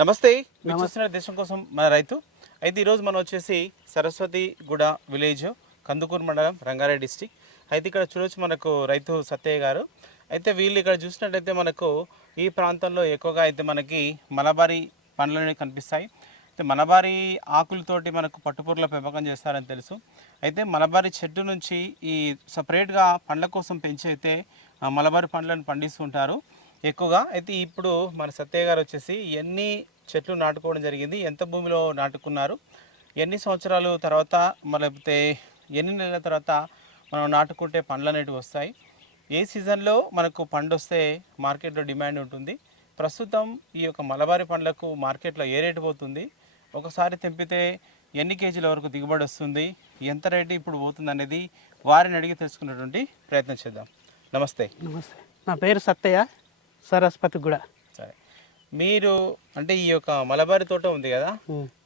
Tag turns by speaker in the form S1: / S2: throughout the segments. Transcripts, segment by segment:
S1: నమస్తే. చూస్తున్న దేశం కోసం మన రైతు. అయితే ఈరోజు మనం వచ్చేసి సరస్వతి గుడ విలేజ్ కందుకూరు మండలం రంగారెడ్డి డిస్టిక్. అయితే ఇక్కడ చూడొచ్చు మనకు రైతు సత్తయ్య గారు. అయితే వీళ్ళు ఇక్కడ చూసినట్టయితే మనకు ఈ ప్రాంతంలో ఎక్కువగా అయితే మనకి మలబారి పండ్లు కనిపిస్తాయి. అయితే మలబారి ఆకులతోటి మనకు పట్టుపూరల పెంపకం చేస్తారని తెలుసు. అయితే మలబారి చెట్టు నుంచి ఈ సపరేట్గా పండ్ల కోసం పెంచి అయితే మలబారి పండ్లను పండిస్తుంటారు. ఎక్కువగా. అయితే ఇప్పుడు మన సత్య గారు వచ్చేసి ఎన్ని చెట్లు నాటుకోవడం జరిగింది ఎంత భూమిలో నాటుకున్నారు ఎన్ని సంవత్సరాలు తర్వాత లేకపోతే ఎన్ని నెలల తర్వాత మనం నాటుకుంటే పండ్లు అనేటివి వస్తాయి. ఏ సీజన్లో మనకు పండు వస్తే మార్కెట్లో డిమాండ్ ఉంటుంది. ప్రస్తుతం ఈ యొక్క మలబారి పండ్లకు మార్కెట్లో ఏ రేటు పోతుంది? ఒకసారి తెంపితే ఎన్ని కేజీల వరకు దిగుబడి వస్తుంది? ఎంత రేటు ఇప్పుడు పోతుంది అనేది వారిని అడిగి తెలుసుకునేటువంటి ప్రయత్నం చేద్దాం. నమస్తే.
S2: నమస్తే. నా పేరు సత్తయ్య సరస్వతి కూడా
S1: సరే. మీరు అంటే ఈ యొక్క మలబారి తోట ఉంది కదా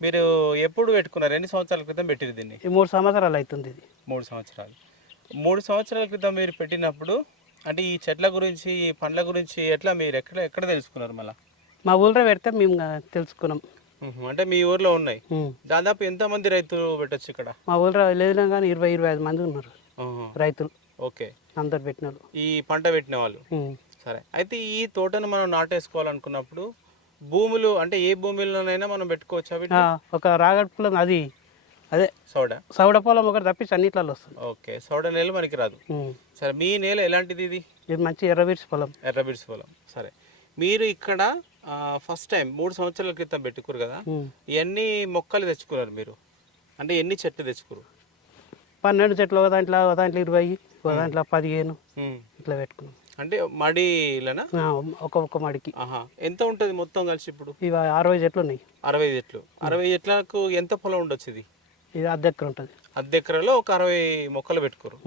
S1: మీరు ఎప్పుడు పెట్టుకున్నారు? ఎన్ని సంవత్సరాల క్రితం పెట్టిరు దీన్ని?
S2: ఈ మూడు సంవత్సరాలు అవుతుంది ఇది.
S1: మూడు సంవత్సరాలు. మూడు సంవత్సరాల క్రితం మీరు పెట్టినప్పుడు అంటే ఈ చెట్ల గురించి ఈ పండ్ల గురించి ఎట్లా మీరు ఎక్కడ ఎక్కడ తెలుసుకున్నారు మళ్ళీ?
S2: మా ఊళ్ళో పెడితే మేము తెలుసుకున్నాం.
S1: అంటే మీ ఊర్లో ఉన్నాయి. దాదాపు ఎంతమంది రైతులు పెట్టొచ్చు ఇక్కడ?
S2: మా ఊళ్ళో లేదు కానీ ఇరవై ఇరవై ఐదు మంది ఉన్నారు. రైతులు.
S1: ఓకే.
S2: అందరు పెట్టిన
S1: ఈ పంట పెట్టిన వాళ్ళు. సరే. అయితే ఈ తోటను మనం నాటేసుకోవాలనుకున్నప్పుడు భూములు అంటే ఏ భూమిలోనైనా మనం పెట్టుకోవచ్చా?
S2: ఆ, ఒక రాగడి పొలం అది అదే
S1: సోడా.
S2: సౌడ పొలం ఒకటి తప్పించి అన్నిట్లలో వస్తుంది.
S1: ఓకే సోడా నేల మనకి రాదు. సరే మీ నేల ఎలాంటిది ఇది?
S2: ఇది మంచి ఎర్రబీర్చి పొలం.
S1: ఎర్రబిడ్స్ పొలం. సరే. మీరు ఇక్కడ ఫస్ట్ టైం మూడు సంవత్సరాల క్రితం పెట్టుకురు కదా. ఎన్ని మొక్కలు తెచ్చుకున్నారు మీరు? అంటే ఎన్ని చెట్లు తెచ్చుకురు?
S2: పన్నెండు చెట్లు ఒక దాంట్లో ఒక దాంట్లో ఇరవై ఒక దాంట్లో పదిహేను. ఇట్లా పెట్టుకున్నాం.
S1: అంటే మడిలనా
S2: ఆ, ఒక ఒక్క మడికి.
S1: ఎంత ఉంటుంది మొత్తం కలిసి ఇప్పుడు?
S2: ఇవి అరవై చెట్లు ఉన్నాయి.
S1: అరవై చెట్లు అరవై చెట్లకు ఎంత పొలం ఉండొచ్చు ఇది?
S2: ఇది అద్దె ఎకరం ఉంటుంది.
S1: అర్ధ ఎకరాలో ఒక అరవై మొక్కలు పెట్టుకోరు.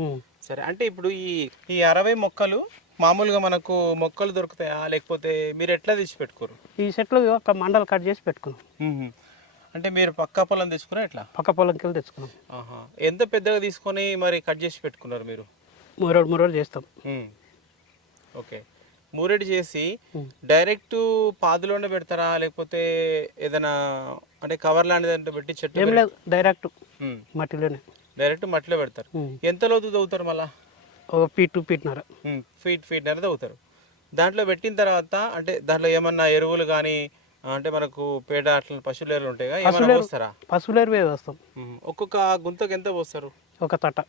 S1: సరే అంటే ఇప్పుడు ఈ ఈ అరవై మొక్కలు మామూలుగా మనకు మొక్కలు దొరుకుతాయా? లేకపోతే మీరు ఎట్లా తీసి పెట్టుకోరు?
S2: ఈ చెట్లు ఒక మండలు కట్ చేసి పెట్టుకున్నాం.
S1: అంటే మీరు పక్కా పొలం తీసుకున్నా ఎట్లా?
S2: పక్క పొలంకి వెళ్ళి తెచ్చుకున్నాం.
S1: ఎంత పెద్దగా తీసుకొని మరి కట్ చేసి పెట్టుకున్నారు మీరు?
S2: మూరోడు మూరోడు చేస్తాం.
S1: మ్మ్. ఓకే మూరెడు చేసి. డైరెక్ట్ పాదులోనే పెడతారా లేకపోతే ఏదైనా అంటే కవర్ లాంటిది అంటే పెట్టి చెట్టు
S2: డైరెక్ట్. మట్టిలోనే
S1: డైరెక్ట్ మట్టిలో పెడతారు. ఎంత లోతు తవ్వుతారు మళ్ళా
S2: ఒక ఫీట్ టూ ఫీట్నర
S1: మ్మ్. ఫీట్ ఫీట్ నర తవ్వుతారు దాంట్లో పెట్టిన తర్వాత అంటే దాంట్లో ఏమన్నా ఎరువులు కానీ అంటే మనకు పేడ అట్లా పశువుల ఎరువులు ఉంటాయి కదా పోస్తారా
S2: పశువులేరు వేసి వస్తాం.
S1: ఒక్కొక్క గుంతకు ఎంత పోస్తారు
S2: ఒక తట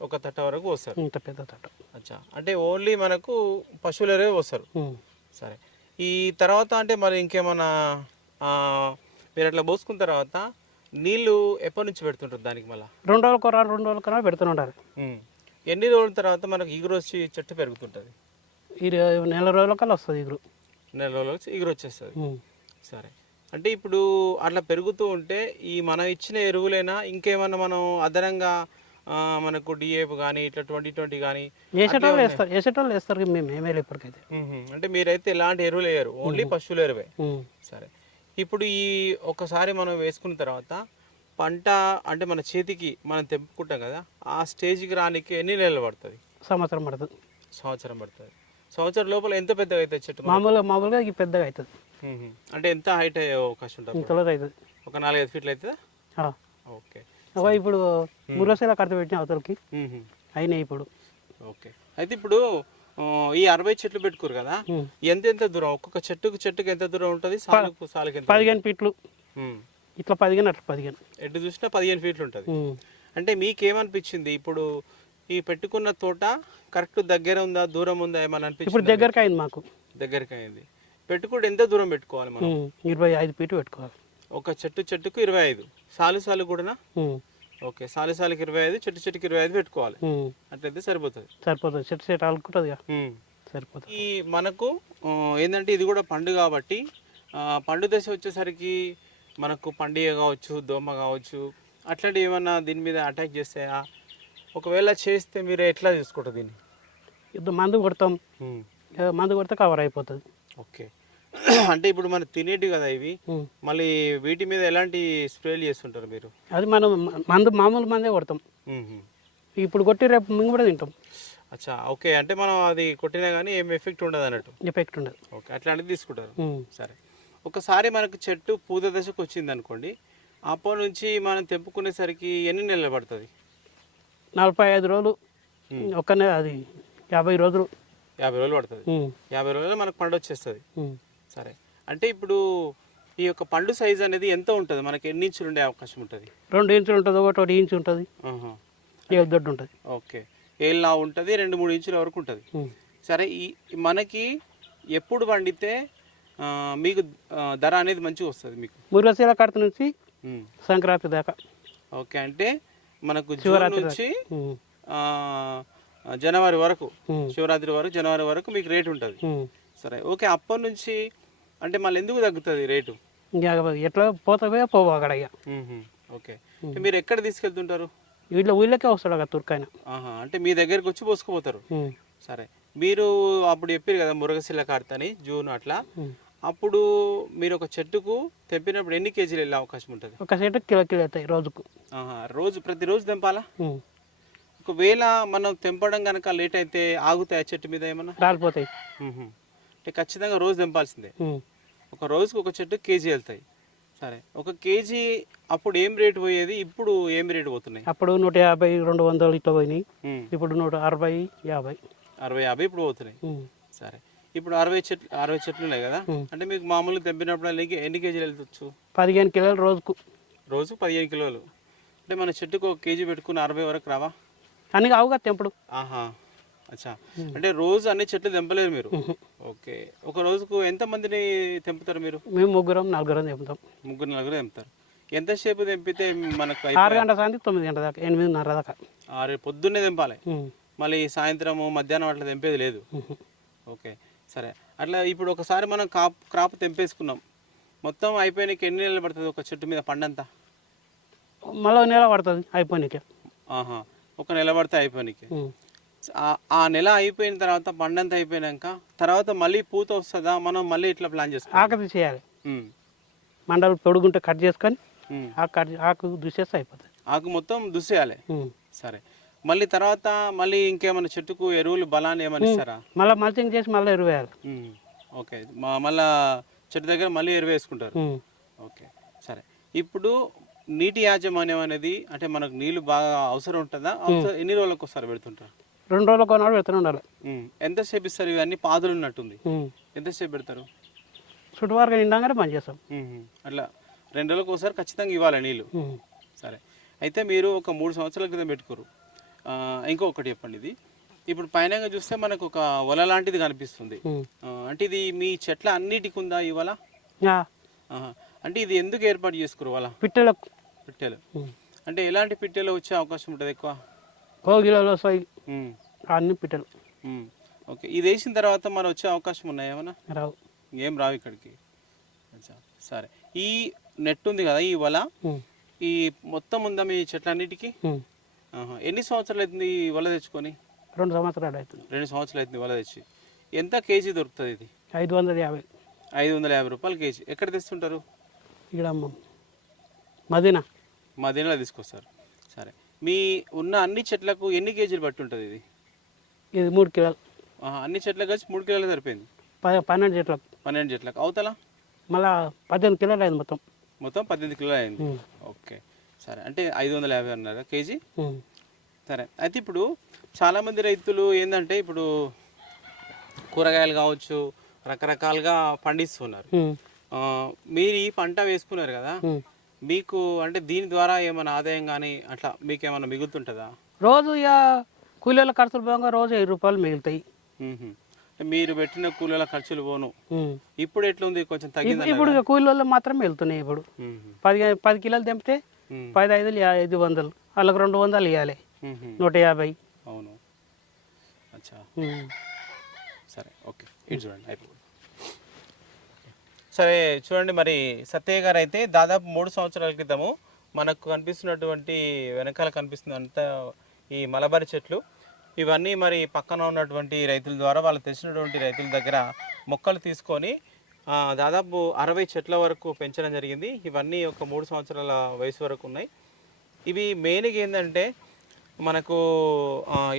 S1: ఒక తట్ట వరకు పోస్తారు.
S2: ఇంత పెద్ద తట
S1: అచ్చా. అంటే ఓన్లీ మనకు పశువుల ఎరువే పోస్తారు.
S2: ఉమ్.
S1: సరే. ఈ తర్వాత అంటే మరి ఇంకేమన్నా మీరు అట్లా పోసుకున్న తర్వాత నీళ్ళు ఎప్పటి నుంచి పెడుతుంటారు దానికి మళ్ళా?
S2: రెండు రోజులకు రా రెండు రోజులకు రా పెడుతూనే ఉండాలి
S1: మ్మ్. ఎన్ని రోజుల తర్వాత మనకు ఇగురు వచ్చి చెట్టు పెరుగుతుంటుంది?
S2: ఈ నెల రోజుల కల్లా వస్తుంది ఇగురు
S1: నెల రోజులు వచ్చి ఇగురు వచ్చేస్తుంది. సరే. అంటే ఇప్పుడు అట్లా పెరుగుతూ ఉంటే ఈ మనం ఇచ్చిన ఎరువులైనా ఇంకేమన్నా మనం అదనంగా మనకు డిఏఫ్ కానీ ఇట్లా ట్వంటీ ట్వంటీ కానీ
S2: వేసేటోళ్ళు వేస్తారు? వేసేటోళ్ళు వేస్తారు? మేము ఇప్పటికైతే.
S1: అంటే మీరైతే ఎలాంటి ఎరువులు వేయరు? ఓన్లీ పశువుల ఎరువే. సరే. ఇప్పుడు ఈ ఒకసారి మనం వేసుకున్న తర్వాత పంట అంటే మన చేతికి మనం తెంపుకుంటాం కదా ఆ స్టేజ్కి రానికి ఎన్ని నెలలు పడుతుంది?
S2: సంవత్సరం పడుతుంది.
S1: సంవత్సరం పడుతుంది. సంవత్సరం లోపల ఎంత పెద్దగా అవుతుంది చెట్టు?
S2: మామూలుగా మామూలుగా ఇది పెద్దగా అవుతుంది.
S1: అంటే ఎంత హైట్ అయ్యే అవకాశం ఉంటుంది?
S2: అవుతుంది
S1: ఒక నాలుగైదు ఫీట్లు అవుతుందా. ఓకే.
S2: అవ్వ ఇప్పుడు మురసీల కడత పెట్టిన అవతలకి. అయినాయి ఇప్పుడు.
S1: ఓకే. అయితే ఇప్పుడు ఈ అరవై చెట్లు పెట్టుకోరు కదా. ఎంత ఎంత దూరం? ఒక్కొక్క చెట్టుకు చెట్టుకు ఎంత దూరం ఉంటుంది? సాలుకు సాలుకి
S2: పదిహేను ఫీట్లు. ఇట్లా పదిహేను అట్లా పదిహేను.
S1: ఎటు చూసినా పదిహేను ఫీట్లు ఉంటుంది. అంటే మీకేమనిపించింది? ఇప్పుడు ఈ పెట్టుకున్న తోట కరెక్ట్ దగ్గర ఉందా దూరం ఉందా? ఏమని
S2: ఇప్పుడు
S1: అనిపించింది
S2: దగ్గరకు అయింది మాకు.
S1: దగ్గరికి అయింది పెట్టుకుంటే ఎంత దూరం పెట్టుకోవాలి మనం.
S2: ఇరవై ఐదు ఫీట్లు పెట్టుకోవాలి.
S1: ఒక చెట్టు చెట్టుకు ఇరవై ఐదు. సాలు సాలు కూడా. ఓకే సాలు సాలుకి ఇరవై ఐదు చెట్టు చెట్టుకి ఇరవై ఐదు పెట్టుకోవాలి. అట్లయితే సరిపోతుంది.
S2: సరిపోతుంది. చెట్టు చెట్టు
S1: ఉమ్.
S2: సరిపోతుంది.
S1: ఈ మనకు ఏంటంటే ఇది కూడా పండు కాబట్టి పండు దశ వచ్చేసరికి మనకు పండుగ కావచ్చు దోమ కావచ్చు అట్లాంటివి ఏమన్నా దీని మీద అటాక్ చేస్తాయా? ఒకవేళ చేస్తే మీరు ఎట్లా చూసుకుంటారు దీన్ని?
S2: మందు కొడతాం. మందు కొడితే కవర్ అయిపోతుంది.
S1: ఓకే. అంటే ఇప్పుడు మనం తినేటి కదా ఇవి. మళ్ళీ వీటి మీద ఎలాంటి స్ప్రేలు చేస్తుంటారు మీరు?
S2: అది మనం మందు మామూలు మందే కొడతాం. ఇప్పుడు కొట్టి రేపు మేము కూడా తింటాం.
S1: అచ్చా ఓకే. అంటే మనం అది కొట్టినా కానీ ఏం ఎఫెక్ట్ ఉండదు అన్నట్టు.
S2: ఎఫెక్ట్ ఉండదు.
S1: ఓకే అట్లాంటిది తీసుకుంటారు. సరే. ఒకసారి మనకు చెట్టు పూత దశకు వచ్చింది అనుకోండి అప్పటి నుంచి మనం తెంపుకునేసరికి ఎన్ని నెలలు పడుతుంది?
S2: నలభై ఐదు రోజులు. నెల అది యాభై రోజులు.
S1: యాభై రోజులు పడుతుంది. యాభై రోజులు మనకు పండు వచ్చేస్తుంది. సరే. అంటే ఇప్పుడు ఈ యొక్క పండు సైజ్ అనేది ఎంత ఉంటుంది? మనకి ఎన్ని ఇంచులు ఉండే అవకాశం ఉంటుంది?
S2: రెండు ఇంచులు ఉంటుంది ఒకటి ఒకటి ఇంచు ఉంటుంది. దొడ్డు ఉంటుంది.
S1: ఓకే. ఏళ్ళ ఉంటుంది రెండు మూడు ఇంచుల వరకు ఉంటుంది. సరే ఈ మనకి ఎప్పుడు పండితే మీకు ధర అనేది మంచిగా వస్తుంది మీకు?
S2: మురుగశీల కడత నుంచి. సంక్రాంతి దాకా.
S1: ఓకే. అంటే మనకు జూన్
S2: శివరాత్రి
S1: నుంచి జనవరి వరకు శివరాత్రి వరకు జనవరి వరకు మీకు రేట్ ఉంటుంది. సరే ఓకే. అప్పటి నుంచి అంటే మళ్ళీ ఎందుకు తగ్గుతుంది రేటు?
S2: ఎట్లా పోతావే పోవు అక్కడ.
S1: ఓకే. మీరు ఎక్కడ తీసుకెళ్తుంటారు?
S2: వీళ్ళ ఊళ్ళకే వస్తాడు అక్కడ తుర్కాయన.
S1: అంటే మీ దగ్గరికి వచ్చి పోసుకుపోతారు? సరే. మీరు అప్పుడు చెప్పారు కదా మురగశిల కార్తని జూన్ అట్లా. అప్పుడు మీరు ఒక చెట్టుకు తెంపినప్పుడు ఎన్ని కేజీలు వెళ్ళే అవకాశం ఉంటుంది?
S2: ఒక సెట్ కిలో కిలో అవుతాయి రోజుకు.
S1: రోజు ప్రతిరోజు తెంపాలా. ఒకవేళ మనం తెంపడం కనుక లేట్ అయితే ఆగుతాయి ఆ చెట్టు మీద ఏమన్నా?
S2: రాలిపోతాయి.
S1: అంటే ఖచ్చితంగా రోజు తెంపాల్సిందే. ఒక రోజుకు ఒక చెట్టు కేజీ వెళ్తాయి. సరే ఒక కేజీ అప్పుడు ఏం రేటు పోయేది? ఇప్పుడు ఏం రేటు పోతున్నాయి?
S2: అప్పుడు నూట యాభై రెండు వందలు ఇట్లా పోయినాయి. ఇప్పుడు నూట అరవై యాభై.
S1: అరవై యాభై ఇప్పుడు పోతున్నాయి. సరే ఇప్పుడు అరవై చెట్లు అరవై చెట్లు ఉన్నాయి కదా. అంటే మీకు మామూలుగా తెంపినప్పుడు ఎన్ని ఎన్ని కేజీలు వెళ్తొచ్చు?
S2: పదిహేను కిలోలు రోజుకు.
S1: రోజు పదిహేను కిలోలు. అంటే మన చెట్టుకు ఒక కేజీ పెట్టుకుని అరవై వరకు రావా?
S2: అన్ని కావుగా తెంపుడు.
S1: ఆహా. అంటే రోజు అన్ని చెట్లు తెంపలేరు మీరు? ఓకే. ఒక రోజుకు ఎంత మందిని తెంపుతారు మీరు?
S2: మేము ముగ్గురం నలుగురం తెంపుతాం.
S1: ముగ్గురు నలుగురు తెంపుతారు. ఎంతసేపు తెంపితే మనకు
S2: ఆరు గంటల సాయంత్రం తొమ్మిది గంటల దాకా ఎనిమిదిన్నర దాకా.
S1: ఆరు పొద్దున్నే తెంపాలి. మళ్ళీ సాయంత్రము మధ్యాహ్నం అట్లా తెంపేది లేదు. ఓకే. సరే. అట్లా ఇప్పుడు ఒకసారి మనం కాప్ క్రాప్ తెంపేసుకున్నాం. మొత్తం అయిపోయినాక ఎన్ని నెలలు పడుతుంది ఒక చెట్టు మీద పండంతా?
S2: మళ్ళీ ఒక నెల పడుతుంది అయిపోయినాక.
S1: ఆహా. ఒక నెల పడితే అయిపోయినాక. ఆ- నెల అయిపోయిన తర్వాత పండంతా అయిపోయినాక తర్వాత మళ్ళీ పూత వస్తుందా? మనం మళ్ళీ ఇట్లా ప్లాన్ చేసుకోవాలి
S2: ఆకు తీసేయాలి మండలు పొడుగుంటే కట్ చేసుకొని ఆకు కట్ ఆకు దుసేస్తే అయిపోతుంది.
S1: ఆకు మొత్తం దుసేయాలి. సరే. మళ్ళీ తర్వాత మళ్ళీ ఇంకేమైనా చెట్టుకు ఎరువులు బలాన్ని ఏమైనా ఇస్తారా?
S2: మళ్ళీ మల్చింగ్ చేసి మళ్ళీ ఎరువు వేయాలి.
S1: ఓకే. మళ్ళా చెట్టు దగ్గర మళ్ళీ ఎరువు వేసుకుంటారు. ఓకే. సరే. ఇప్పుడు నీటి యాజమాన్యం అనేది అంటే మనకు నీళ్ళు బాగా అవసరం ఉంటుందా? అవసరం ఎన్ని రోజులకు ఒకసారి పెడుతుంటారు?
S2: రెండు రోజులు కొన్నాడు పెడుతూనే ఉండాలి.
S1: ఎంతసేపు ఇస్తారు? ఇవన్నీ పాదులు ఉన్నట్టుంది. ఎంతసేపు పెడతారు?
S2: చుట్టువారుగా నిండాగానే పని చేస్తాం.
S1: అట్లా రెండు రోజులకు ఒకసారి ఖచ్చితంగా ఇవ్వాలి నీళ్ళు. సరే. అయితే మీరు ఒక మూడు సంవత్సరాల క్రితం పెట్టుకోరు. ఇంకొకటి చెప్పండి ఇది. ఇప్పుడు పైన చూస్తే మనకు ఒక వల లాంటిది కనిపిస్తుంది. అంటే ఇది మీ చెట్ల అన్నిటికి ఉందా ఈ వల?
S2: ఆ,
S1: ఆహా. అంటే ఇది ఎందుకు ఏర్పాటు చేసుకోరు వల? పిట్టెలు.
S2: ఉమ్.
S1: అంటే ఎలాంటి పిట్టెలు వచ్చే అవకాశం ఉంటుంది ఎక్కువ?
S2: కోగిలలో వస్తాయి. అన్ని పిట్టలు.
S1: ఓకే. ఇది వేసిన తర్వాత మరి వచ్చే అవకాశం ఉన్నాయా ఏమన్నా?
S2: రావు.
S1: ఏం రావు ఇక్కడికి. సరే. ఈ నెట్ ఉంది కదా ఈ వల. ఈ మొత్తం ఉందా మీ చెట్లన్నిటికీ. ఎన్ని సంవత్సరాలు అవుతుంది ఈ వల తెచ్చుకొని?
S2: రెండు సంవత్సరాలు అవుతుంది.
S1: రెండు సంవత్సరాలు అవుతుంది వల తెచ్చి. ఎంత కేజీ దొరుకుతుంది ఇది?
S2: ఐదు వందల యాభై.
S1: ఐదు వందల యాభై రూపాయలు కేజీ. ఎక్కడ తెస్తుంటారు?
S2: ఇక్కడ అమ్మ. మదీనా.
S1: మా దీనిలో తీసుకొస్తారు. సరే. మీ ఉన్న అన్ని చెట్లకు ఎన్ని కేజీలు పట్టి ఉంటుంది ఇది?
S2: ఇది మూడు కిలోలు.
S1: అన్ని చెట్లకు కలిసి మూడు కిలోలు సరిపోయింది.
S2: పన్నెండు చెట్లకు.
S1: పన్నెండు చెట్లకు. అవతల?
S2: మళ్ళా పద్దెనిమిది కిలోలు అయింది మొత్తం.
S1: మొత్తం పద్దెనిమిది కిలోలు అయింది. ఓకే. సరే అంటే ఐదు వందల యాభై అన్నారు కేజీ. సరే అయితే ఇప్పుడు చాలామంది రైతులు ఏంటంటే ఇప్పుడు కూరగాయలు కావచ్చు రకరకాలుగా పండిస్తున్నారు. మీరు ఈ పంట వేసుకున్నారు కదా. మీకు అంటే దీని ద్వారా ఏమైనా ఆదాయం కానీ అట్లా మీకు ఏమైనా మిగులుతుంటుందా?
S2: రోజు ఇక కూలీల ఖర్చులు పోగా రోజు వెయ్యి రూపాయలు మిగులుతాయి.
S1: మీరు పెట్టిన కూలీల ఖర్చులు పోను. ఇప్పుడు ఎట్లుంది? కొంచెం తగ్గింది
S2: ఇప్పుడు ఇక కూలీలు మాత్రం వెళ్తున్నాయి ఇప్పుడు. పది పది కిలోలు తెంపితే పది ఐదులు యా- ఐదు వందలు. వాళ్ళకి రెండు వందలు ఇవ్వాలి నూట యాభై.
S1: అవును. అచ్చా.
S2: ఉమ్.
S1: సరే ఓకే. ఇటు చూడండి అయిపోయింది సరే చూడండి మరి సత్యయ్య గారు అయితే దాదాపు మూడు సంవత్సరాల క్రితము మనకు కనిపిస్తున్నటువంటి వెనకాల కనిపిస్తుంది అంతా ఈ మలబరి చెట్లు. ఇవన్నీ మరి పక్కన ఉన్నటువంటి రైతుల ద్వారా వాళ్ళు తెచ్చినటువంటి రైతుల దగ్గర మొక్కలు తీసుకొని దాదాపు అరవై చెట్ల వరకు పెంచడం జరిగింది. ఇవన్నీ ఒక మూడు సంవత్సరాల వయసు వరకు ఉన్నాయి. ఇవి మెయిన్గా ఏంటంటే మనకు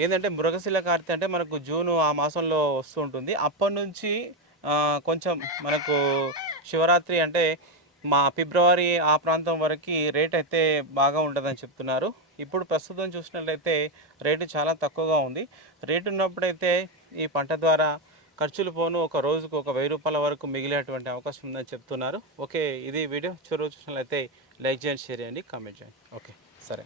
S1: ఏంటంటే మృగశిల కార్తె అంటే మనకు జూన్ ఆ మాసంలో వస్తూ ఉంటుంది. అప్పటి నుంచి కొంచెం మనకు శివరాత్రి అంటే మా ఫిబ్రవరి ఆ ప్రాంతం వరకు రేట్ అయితే బాగా ఉంటుందని చెప్తున్నారు. ఇప్పుడు ప్రస్తుతం చూసినట్లయితే రేటు చాలా తక్కువగా ఉంది. రేటు ఉన్నప్పుడైతే ఈ పంట ద్వారా ఖర్చులు పోను ఒక రోజుకు ఒక వెయ్యి రూపాయల వరకు మిగిలేటువంటి అవకాశం ఉందని చెప్తున్నారు. ఓకే ఇది వీడియో. చూసినట్లయితే లైక్ చేయండి షేర్ చేయండి కామెంట్ చేయండి. ఓకే సరే.